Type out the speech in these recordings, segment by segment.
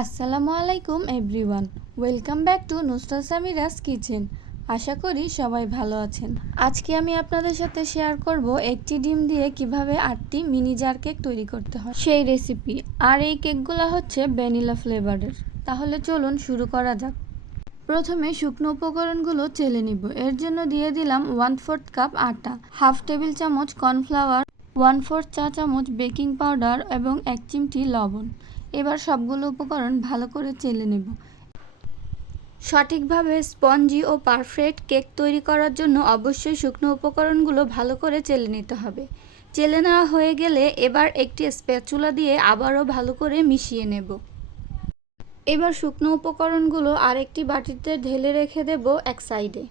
আসসালামু আলাইকুম everyone, welcome back to Nusrat Samira's kitchen. আশা করি সবাই ভালো আছেন। আজকে আমি আপনাদের সাথে শেয়ার করব একটি ডিম দিয়ে কিভাবে 8টি মিনি জার কেক তৈরি করতে হয় সেই রেসিপি। আর এই কেকগুলো হচ্ছে ভ্যানিলা ফ্লেভারের। তাহলে চলুন শুরু করা যাক। প্রথমে শুকনো উপকরণগুলো চেলে নিব। এর জন্য দিয়ে দিলাম 1/4 কাপ আটা, হাফ টেবিল চামচ কর্নফ্লাওয়ার, 1/4 চা চামচ বেকিং পাউডার এবং 1 চিমটি লবণ। এবার সবগুলো উপকরণ ভালো করে চেলে নেব। সঠিকভাবে স্পঞ্জি ও পারফেক্ট কেক তৈরি করার জন্য অবশ্যই শুকনো উপকরণগুলো ভালো করে চেলে নিতে হবে। চেলে নেওয়া হয়ে গেলে এবার একটি স্প্যাচুলা দিয়ে আবারও ভালো করে মিশিয়ে নেব। এবার শুকনো উপকরণগুলো আরেকটি বাটিতে ঢেলে রেখে দেব এক সাইডে।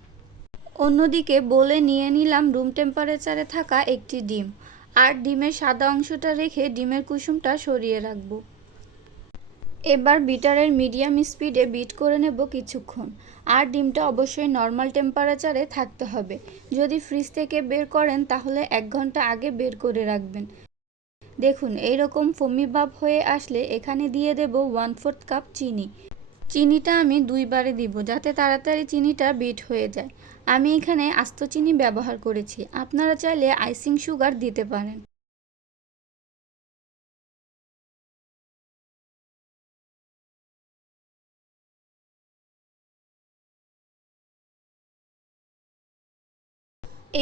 অন্যদিকে বলে নিয়ে নিলাম রুম টেম্পারেচারে থাকা একটি ডিম, আর ডিমের সাদা অংশটা রেখে ডিমের কুসুমটা সরিয়ে রাখবো। এবার বিটারের মিডিয়াম স্পিডে বিট করে নেব কিছুক্ষণ। আর ডিমটা অবশ্যই নর্মাল টেম্পারেচারে থাকতে হবে। যদি ফ্রিজ থেকে বের করেন তাহলে 1 ঘন্টা আগে বের করে রাখবেন। দেখুন এইরকম ফোমি ভাব হয়ে আসলে এখানে দিয়ে দেব 1/4 কাপ চিনি। চিনিটা আমি 2 বারে দিব যাতে তাড়াতাড়ি চিনিটা বিট হয়ে যায়। আমি এখানে আস্ত চিনি ব্যবহার করেছি, আপনারা চাইলে আইসিং সুগার দিতে পারেন।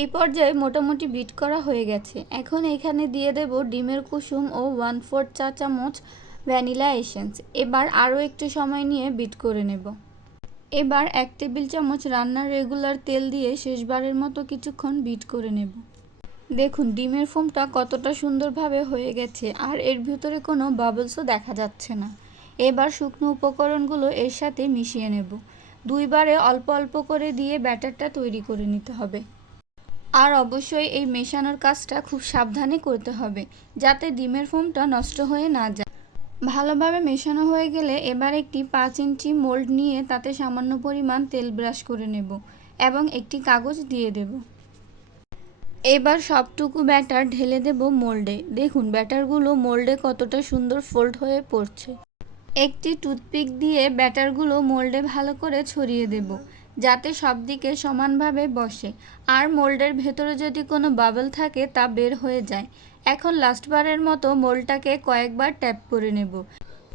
এই পর্যায়ে মোটামুটি বিট করা হয়ে গেছে। এখন এখানে দিয়ে দেব ডিমের কুসুম ও 1/4 চা চামচ ভ্যানিলা এসেন্স। এবার আরও একটু সময় নিয়ে বিট করে নেব। এবার 1 টেবিল চামচ রান্নার রেগুলার তেল দিয়ে শেষবারের মতো কিছুক্ষণ বিট করে নেব। দেখুন ডিমের ফোমটা কতটা সুন্দরভাবে হয়ে গেছে, আর এর ভিতরে কোনো বাবলসও দেখা যাচ্ছে না। এবার শুকনো উপকরণগুলো এর সাথে মিশিয়ে নেব। 2 বারে অল্প অল্প করে দিয়ে ব্যাটারটা তৈরি করে নিতে হবে। আর অবশ্যই এই মেশানোর কাজটা খুব সাবধানে করতে হবে যাতে ডিমের ফোমটা নষ্ট হয়ে না যায়। ভালোভাবে মেশানো হয়ে গেলে এবার একটি 5 ইঞ্চি মোল্ড নিয়ে তাতে সামান্য পরিমাণ তেল ব্রাশ করে নেব এবং একটি কাগজ দিয়ে দেব। এবার সবটুকু ব্যাটার ঢেলে দেব মোল্ডে। দেখুন ব্যাটারগুলো মোল্ডে কতটা সুন্দর ফোল্ড হয়ে পড়ছে। একটি টুথপিক দিয়ে ব্যাটারগুলো মোল্ডে ভালো করে ছড়িয়ে দেব যাতে সব দিকে সমানভাবে বসে, আর মোল্ডের ভেতরে যদি কোনো বাবল থাকে তা বের হয়ে যায়। এখন লাস্টবারের মতো মোল্ডটাকে কয়েকবার ট্যাপ করে নেব।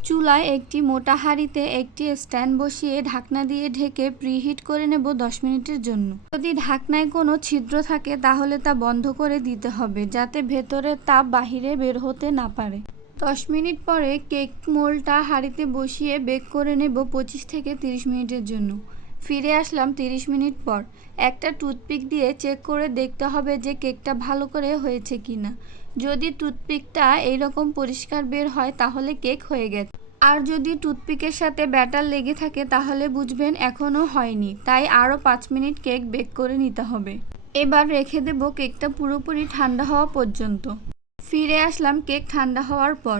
চুলায় একটি মোটা হাঁড়িতে একটি স্ট্যান্ড বসিয়ে ঢাকনা দিয়ে ঢেকে প্রিহিট করে নেব 10 মিনিটের জন্য। যদি ঢাকনায় কোনো ছিদ্র থাকে তাহলে তা বন্ধ করে দিতে হবে যাতে ভেতরের তাপ বাহিরে বের হতে না পারে। 10 মিনিট পরে কেক মোল্ডটা হাঁড়িতে বসিয়ে বেক করে নেব 25 থেকে 30 মিনিটের জন্য। ফিরে আসলাম 30 মিনিট পর। একটা টুথপিক দিয়ে চেক করে দেখতে হবে যে কেকটা ভালো করে হয়েছে কিনা। যদি টুথপিকটা এইরকম পরিষ্কার বের হয় তাহলে কেক হয়ে গেছে। আর যদি টুথপিকের সাথে ব্যাটার লেগে থাকে তাহলে বুঝবেন এখনও হয়নি, তাই আরও 5 মিনিট কেক বেক করে নিতে হবে। এবার রেখে দেব কেকটা পুরোপুরি ঠান্ডা হওয়া পর্যন্ত। ফিরে আসলাম কেক ঠান্ডা হওয়ার পর।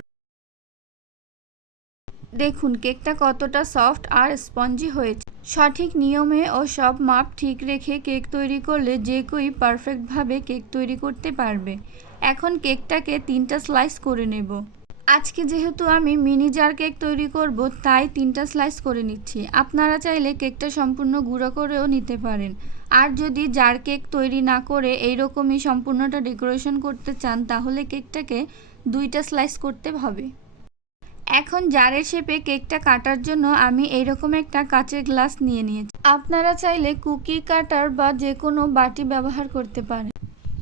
দেখুন কেকটা কতটা সফট আর স্পঞ্জি হয়েছে। সঠিক নিয়মে ও সব মাপ ঠিক রেখে কেক তৈরি করলে যে কেউই পারফেক্টভাবে কেক তৈরি করতে পারবে। এখন কেকটাকে 3টা স্লাইস করে নেব। আজকে যেহেতু আমি মিনি জার কেক তৈরি করব তাই 3টা স্লাইস করে নিচ্ছি। আপনারা চাইলে কেকটা সম্পূর্ণ গুঁড়ো করেও নিতে পারেন। আর যদি জার কেক তৈরি না করে এইরকমই সম্পূর্ণটা ডেকোরেশন করতে চান তাহলে কেকটাকে 2টা স্লাইস করতে হবে। এখন জারের শেপে কেকটা কাটার জন্য আমি এইরকম একটা কাচের গ্লাস নিয়ে নিয়েছি। আপনারা চাইলে কুকি কাটার বা যে কোনো বাটি ব্যবহার করতে পারেন।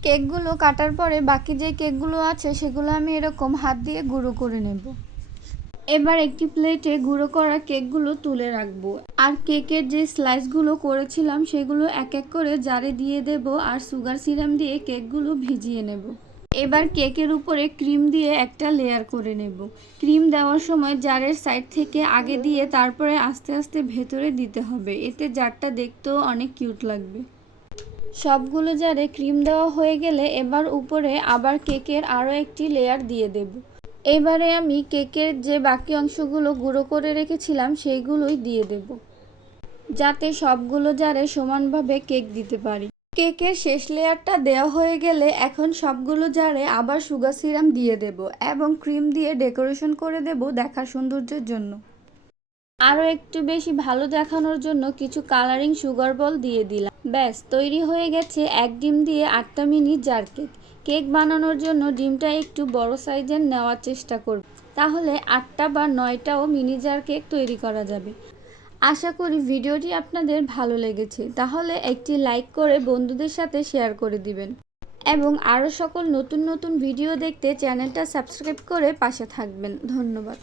কেকগুলো কাটার পরে বাকি যে কেকগুলো আছে সেগুলো আমি এরকম হাত দিয়ে গুঁড়ো করে নেব। এবার একটি প্লেটে গুঁড়ো করা কেকগুলো তুলে রাখবো। আর কেকের যে স্লাইসগুলো করেছিলাম সেগুলো এক এক করে জারে দিয়ে দেব আর সুগার সিরাপ দিয়ে কেকগুলো ভিজিয়ে নেব। এবার কেকের উপরে ক্রিম দিয়ে একটা লেয়ার করে নেব। ক্রিম দেওয়ার সময় জারের সাইড থেকে আগে দিয়ে তারপরে আস্তে আস্তে ভেতরে দিতে হবে, এতে জারটা দেখতেও অনেক কিউট লাগবে। সবগুলো জারে ক্রিম দেওয়া হয়ে গেলে এবার উপরে আবার কেকের আরও একটি লেয়ার দিয়ে দেব। এবারে আমি কেকের যে বাকি অংশগুলো গুঁড়ো করে রেখেছিলাম সেইগুলোই দিয়ে দেব যাতে সবগুলো জারে সমানভাবে কেক দিতে পারি। কেকের শেষ লেয়ারটা দেওয়া হয়ে গেলে এখন সবগুলো জারে আবার সুগার সিরাপ দিয়ে দেব এবং ক্রিম দিয়ে ডেকোরেশন করে দেব দেখার সৌন্দর্যের জন্য। আরও একটু বেশি ভালো দেখানোর জন্য কিছু কালারিং সুগার বল দিয়ে দিলাম। ব্যাস তৈরি হয়ে গেছে 1 ডিম দিয়ে 8টা মিনি জার কেক। কেক বানানোর জন্য ডিমটা একটু বড় সাইজের নেওয়ার চেষ্টা করব, তাহলে 8টা বা 9টাও মিনি জার কেক তৈরি করা যাবে। আশা করি ভিডিওটি আপনাদের ভালো লেগেছে, তাহলে একটি লাইক করে বন্ধুদের সাথে শেয়ার করে দিবেন এবং আরও সকল নতুন নতুন ভিডিও দেখতে চ্যানেলটা সাবস্ক্রাইব করে পাশে থাকবেন। ধন্যবাদ।